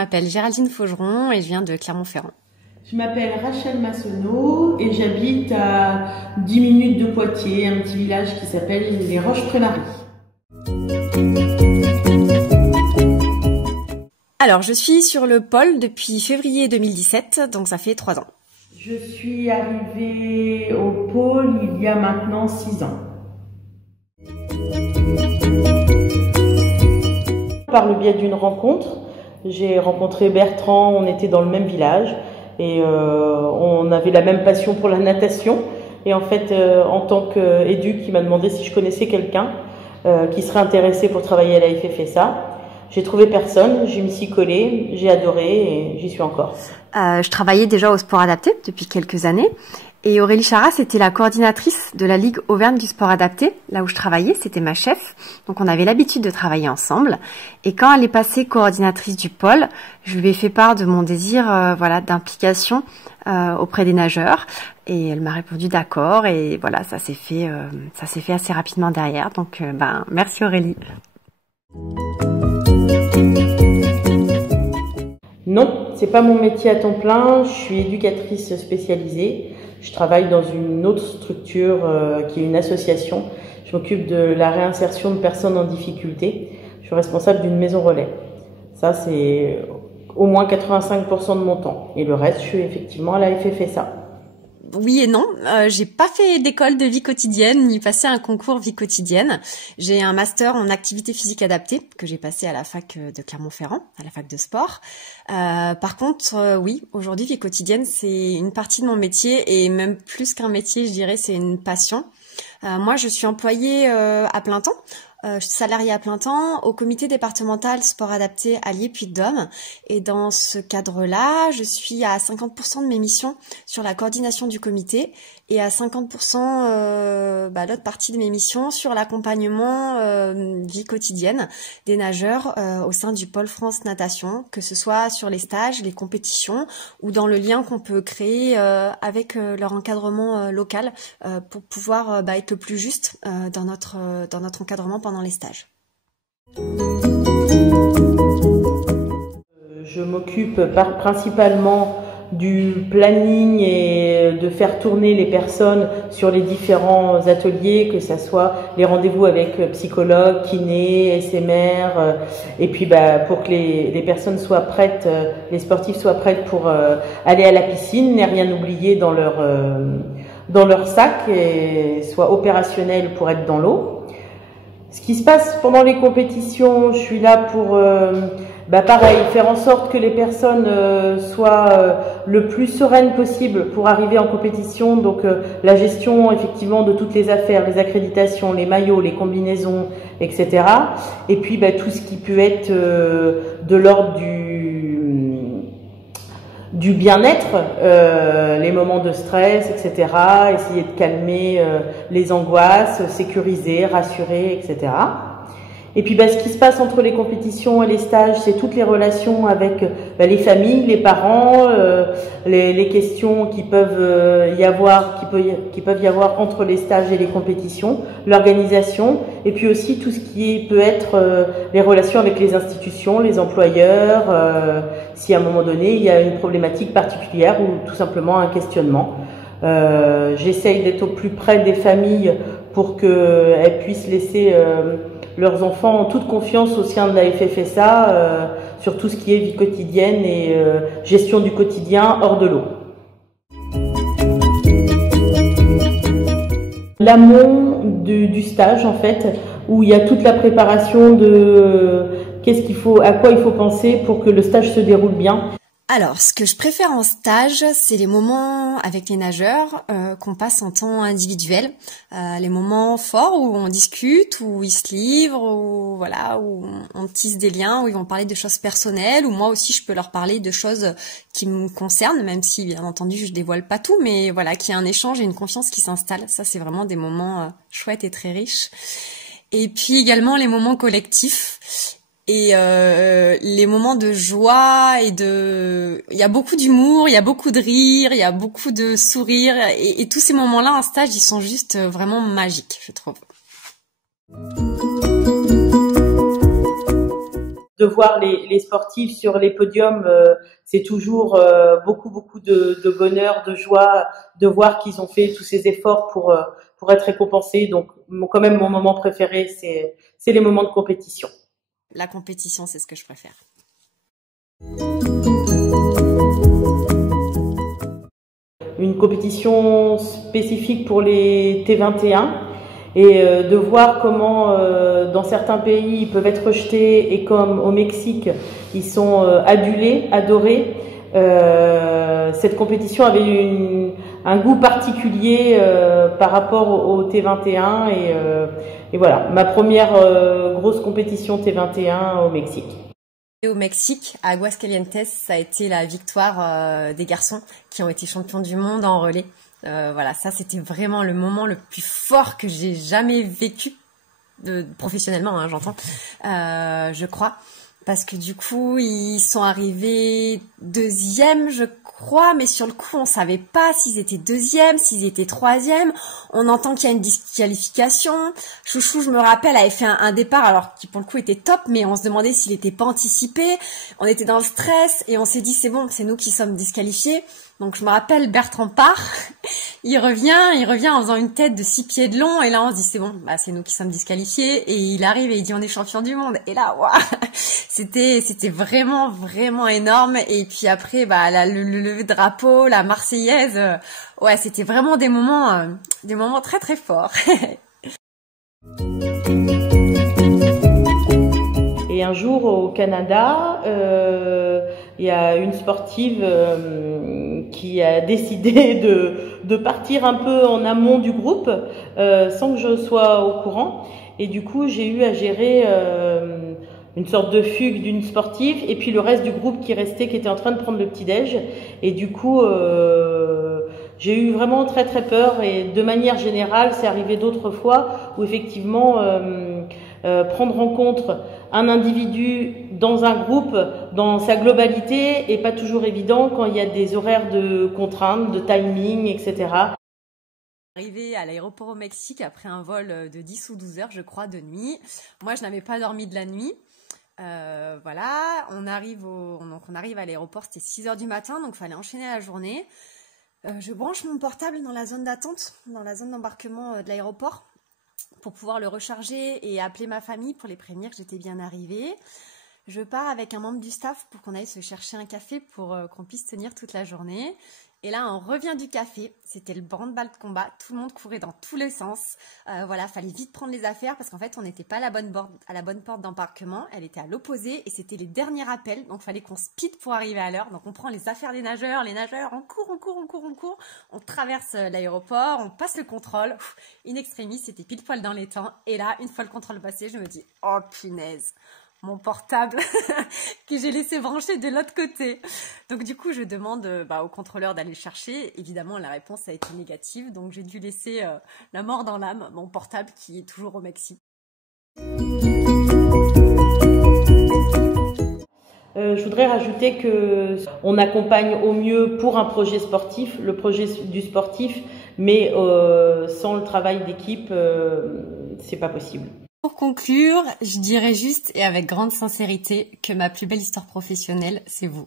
m'appelle Géraldine Faugeron et je viens de Clermont-Ferrand. Je m'appelle Rachel Massonneau et j'habite à 10 minutes de Poitiers, un petit village qui s'appelle les Roches-Prémaries. Alors, je suis sur le pôle depuis février 2017, donc ça fait 3 ans. Je suis arrivée au pôle il y a maintenant 6 ans. Par le biais d'une rencontre, j'ai rencontré Bertrand, on était dans le même village et on avait la même passion pour la natation. Et en fait, en tant qu'éduc, il m'a demandé si je connaissais quelqu'un qui serait intéressé pour travailler à la FFSA. J'ai trouvé personne, je m'y suis collée, j'ai adoré et j'y suis encore. Je travaillais déjà au sport adapté depuis quelques années et Aurélie Charras était la coordinatrice de la Ligue Auvergne du sport adapté. Là où je travaillais, c'était ma chef, donc on avait l'habitude de travailler ensemble. Et quand elle est passée coordinatrice du pôle, je lui ai fait part de mon désir voilà, d'implication auprès des nageurs et elle m'a répondu d'accord et voilà, ça s'est fait assez rapidement derrière. Donc merci Aurélie. Non, c'est pas mon métier à temps plein. Je suis éducatrice spécialisée. Je travaille dans une autre structure qui est une association. Je m'occupe de la réinsertion de personnes en difficulté. Je suis responsable d'une maison relais. Ça, c'est au moins 85% de mon temps. Et le reste, je suis effectivement à la FFSA. Oui et non, j'ai pas fait d'école de vie quotidienne ni passé un concours vie quotidienne. J'ai un master en activité physique adaptée que j'ai passé à la fac de Clermont-Ferrand, à la fac de sport. Par contre, oui, aujourd'hui vie quotidienne c'est une partie de mon métier et même plus qu'un métier, je dirais, c'est une passion. Moi, je suis employée à plein temps. Je suis salariée à plein temps au comité départemental sport adapté Allier Puy-de-Dôme et dans ce cadre-là, je suis à 50% de mes missions sur la coordination du comité et à 50% l'autre partie de mes missions sur l'accompagnement vie quotidienne des nageurs au sein du pôle France Natation, que ce soit sur les stages, les compétitions ou dans le lien qu'on peut créer avec leur encadrement local pour pouvoir être le plus juste dans notre encadrement pendant les stages. Je m'occupe principalement du planning et de faire tourner les personnes sur les différents ateliers, que ce soit les rendez-vous avec psychologues, kinés, SMR, et puis pour que les personnes soient prêtes, les sportifs soient prêts pour aller à la piscine, n'aient rien oublié dans leur sac et soient opérationnels pour être dans l'eau. Ce qui se passe pendant les compétitions, je suis là pour pareil, faire en sorte que les personnes soient le plus sereines possible pour arriver en compétition. Donc la gestion effectivement de toutes les affaires, les accréditations, les maillots, les combinaisons, etc. Et puis tout ce qui peut être de l'ordre du bien-être, les moments de stress, etc. Essayer de calmer les angoisses, sécuriser, rassurer, etc. Et puis ce qui se passe entre les compétitions et les stages, c'est toutes les relations avec les familles, les parents, les questions qui peuvent y avoir entre les stages et les compétitions, l'organisation, et puis aussi tout ce qui peut être les relations avec les institutions, les employeurs, si à un moment donné il y a une problématique particulière ou tout simplement un questionnement. J'essaye d'être au plus près des familles pour qu'elles puissent laisser leurs enfants en toute confiance au sein de la FFSA sur tout ce qui est vie quotidienne et gestion du quotidien hors de l'eau. L'amont du stage en fait, où il y a toute la préparation de à quoi il faut penser pour que le stage se déroule bien. Alors, ce que je préfère en stage, c'est les moments avec les nageurs qu'on passe en temps individuel, les moments forts où on discute, où ils se livrent, où on tisse des liens, où ils vont parler de choses personnelles, où moi aussi je peux leur parler de choses qui me concernent, même si bien entendu je dévoile pas tout, mais voilà, qu'il y a un échange et une confiance qui s'installe. Ça, c'est vraiment des moments chouettes et très riches. Et puis également les moments collectifs. Et les moments de joie il y a beaucoup d'humour, il y a beaucoup de rire, il y a beaucoup de sourires et tous ces moments-là en stage, ils sont juste vraiment magiques, je trouve. de voir les sportifs sur les podiums, c'est toujours beaucoup de bonheur, de joie, de voir qu'ils ont fait tous ces efforts pour être récompensés. Donc, quand même, mon moment préféré, c'est les moments de compétition. La compétition, c'est ce que je préfère. Une compétition spécifique pour les T21 et de voir comment dans certains pays ils peuvent être rejetés et comme au Mexique ils sont adulés, adorés. Cette compétition avait un goût particulier par rapport au T21 et voilà, ma première grosse compétition T21 au Mexique. Et au Mexique, à Aguascalientes, ça a été la victoire des garçons qui ont été champions du monde en relais. Voilà, ça c'était vraiment le moment le plus fort que j'ai jamais vécu, professionnellement, hein, j'entends, je crois. Parce que du coup, ils sont arrivés deuxième, je crois, mais sur le coup, on savait pas s'ils étaient deuxième, s'ils étaient troisième. On entend qu'il y a une disqualification. Chouchou, je me rappelle, avait fait un départ, alors qui pour le coup était top, mais on se demandait s'il était pas anticipé. On était dans le stress et on s'est dit c'est bon, c'est nous qui sommes disqualifiés. Donc je me rappelle Bertrand part, il revient en faisant une tête de 6 pieds de long et là on se dit c'est bon, bah c'est nous qui sommes disqualifiés et il arrive et il dit on est champion du monde et là waouh, c'était vraiment énorme et puis après bah le lever de drapeau, la Marseillaise, ouais c'était vraiment des moments très forts. Et un jour au Canada, il y a une sportive qui a décidé de partir un peu en amont du groupe sans que je sois au courant. Et du coup, j'ai eu à gérer une sorte de fugue d'une sportive et puis le reste du groupe qui restait, qui était en train de prendre le petit-déj. Et du coup, j'ai eu vraiment très peur. Et de manière générale, c'est arrivé d'autres fois où effectivement prendre en compte un individu dans un groupe, dans sa globalité, est pas toujours évident quand il y a des horaires de contraintes, de timing, etc. Arrivé à l'aéroport au Mexique après un vol de 10 ou 12 heures, je crois, de nuit. Moi, je n'avais pas dormi de la nuit. Voilà, on arrive à l'aéroport, c'était 6 heures du matin, donc il fallait enchaîner la journée. Je branche mon portable dans la zone d'attente, dans la zone d'embarquement de l'aéroport, pour pouvoir le recharger et appeler ma famille pour les prévenir que j'étais bien arrivée. Je pars avec un membre du staff pour qu'on aille se chercher un café pour qu'on puisse tenir toute la journée. Et là, on revient du café, c'était le branle-bas de combat, tout le monde courait dans tous les sens. Voilà, fallait vite prendre les affaires parce qu'en fait, on n'était pas à la bonne porte d'embarquement, elle était à l'opposé et c'était les derniers appels, donc fallait qu'on speed pour arriver à l'heure. Donc on prend les affaires des nageurs, on court, on traverse l'aéroport, on passe le contrôle. In extremis, c'était pile poil dans les temps. Et là, une fois le contrôle passé, je me dis, oh punaise, mon portable que j'ai laissé brancher de l'autre côté. Donc du coup, je demande au contrôleur d'aller le chercher. Évidemment, la réponse a été négative. Donc j'ai dû laisser la mort dans l'âme, mon portable qui est toujours au Mexique. Je voudrais rajouter que on accompagne au mieux pour un projet sportif, le projet du sportif, mais sans le travail d'équipe, c'est pas possible. Pour conclure, je dirais juste et avec grande sincérité que ma plus belle histoire professionnelle, c'est vous.